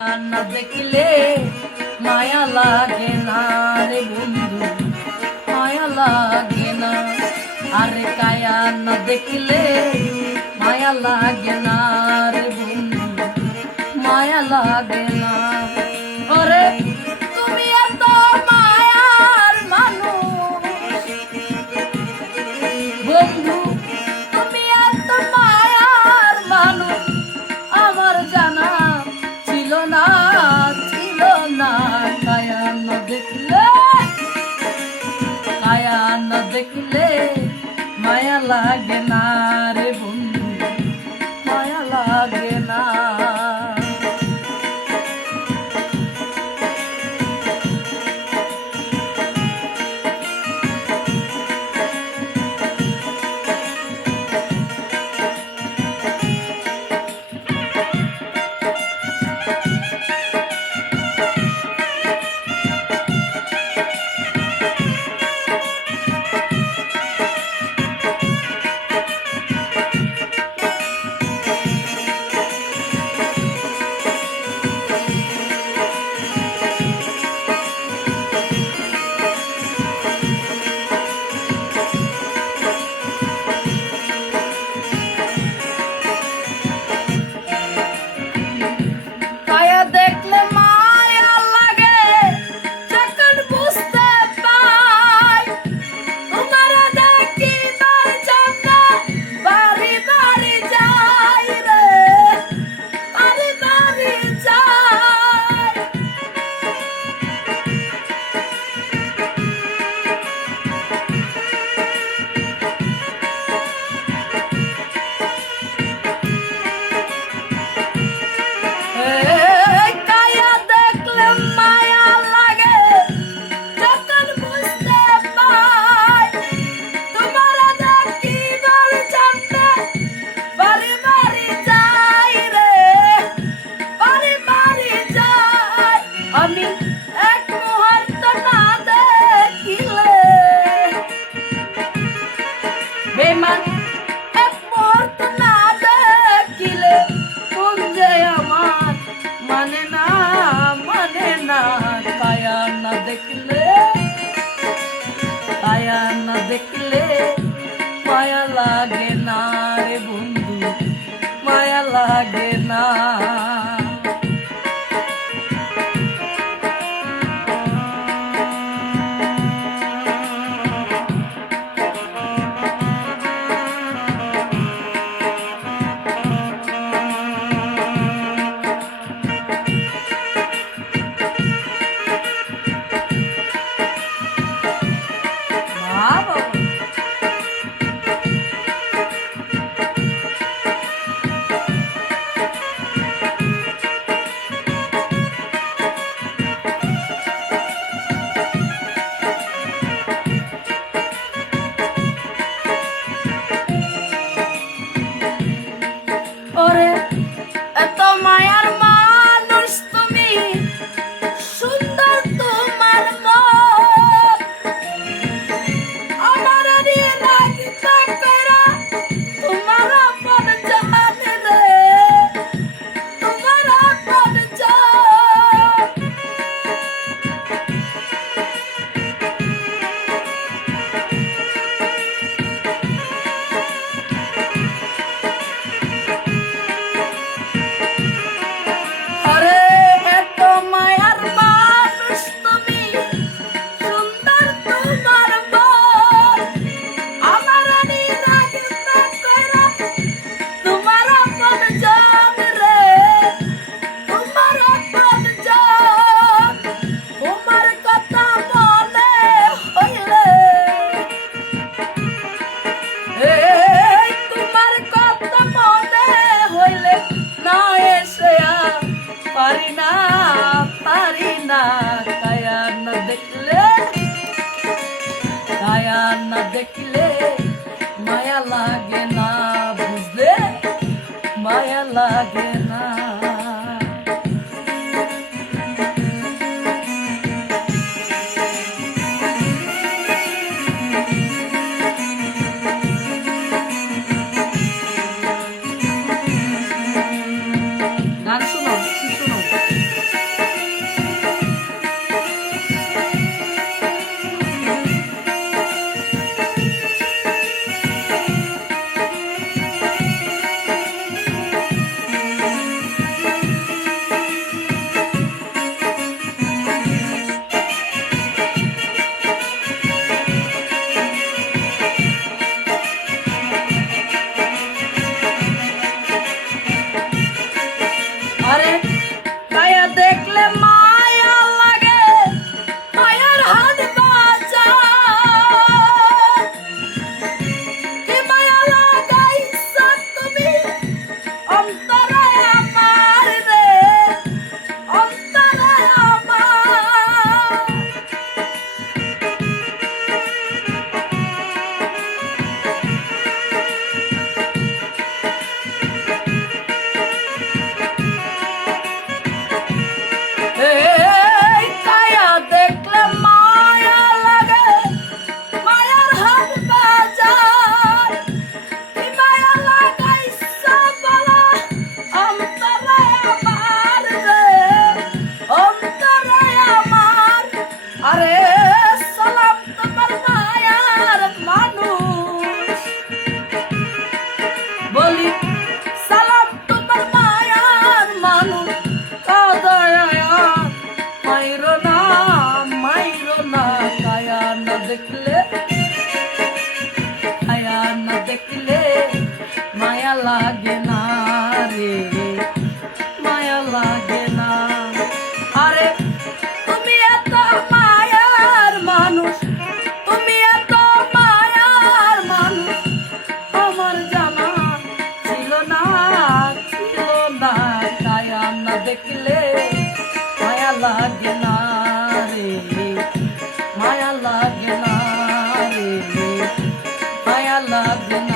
না দেখলে মায়া লাগে না রে বন্ধু, মায়া লাগে না। আরে কায়া না দেখলে মায়া লাগে না রে বন্ধু, মায়া লাগে না। ওরে তুমি এত মায়ার মানুষ বন্ধু, তুমি এত মায়ার মানুষ আমার জানা ছিল না, ছিল না। কায়া না দেখলে, কায়া না দেখলে মায়া লাগে না রে বন্ধু, মায়া লাগে না। দেখলে মায়া লাগে যখন বুঝতে পাই তোমার দেখিবার জন্য বাড়ি বাড়ি যাই রে, বাড়ি বাড়ি যাই। আমি এক মুহূর্ত না দেখিলে বেমান, এক মুহূর্ত না দেখিলে কোন যে আমার মানে না, মানে না। কায়া না দেখলে, কায়া না দেখলে মায়া লাগে না রে বন্ধু, মায়া লাগে না। ওরে এত মায়ার মানুষ তুমি, সুন্দর তোমার মন, আমার রাগিতা কইরা তোমার আপন জানে রে, তোমার আপন জান। পারি না, পারি না। কায়া না দেখলে, কায়া না দেখলে মায়া লাগে না, বুঝলে মায়া লাগে না। গান শোনো, শোনো। লাগে না রে, মায়া লাগে না রে, মায়া লাগে না।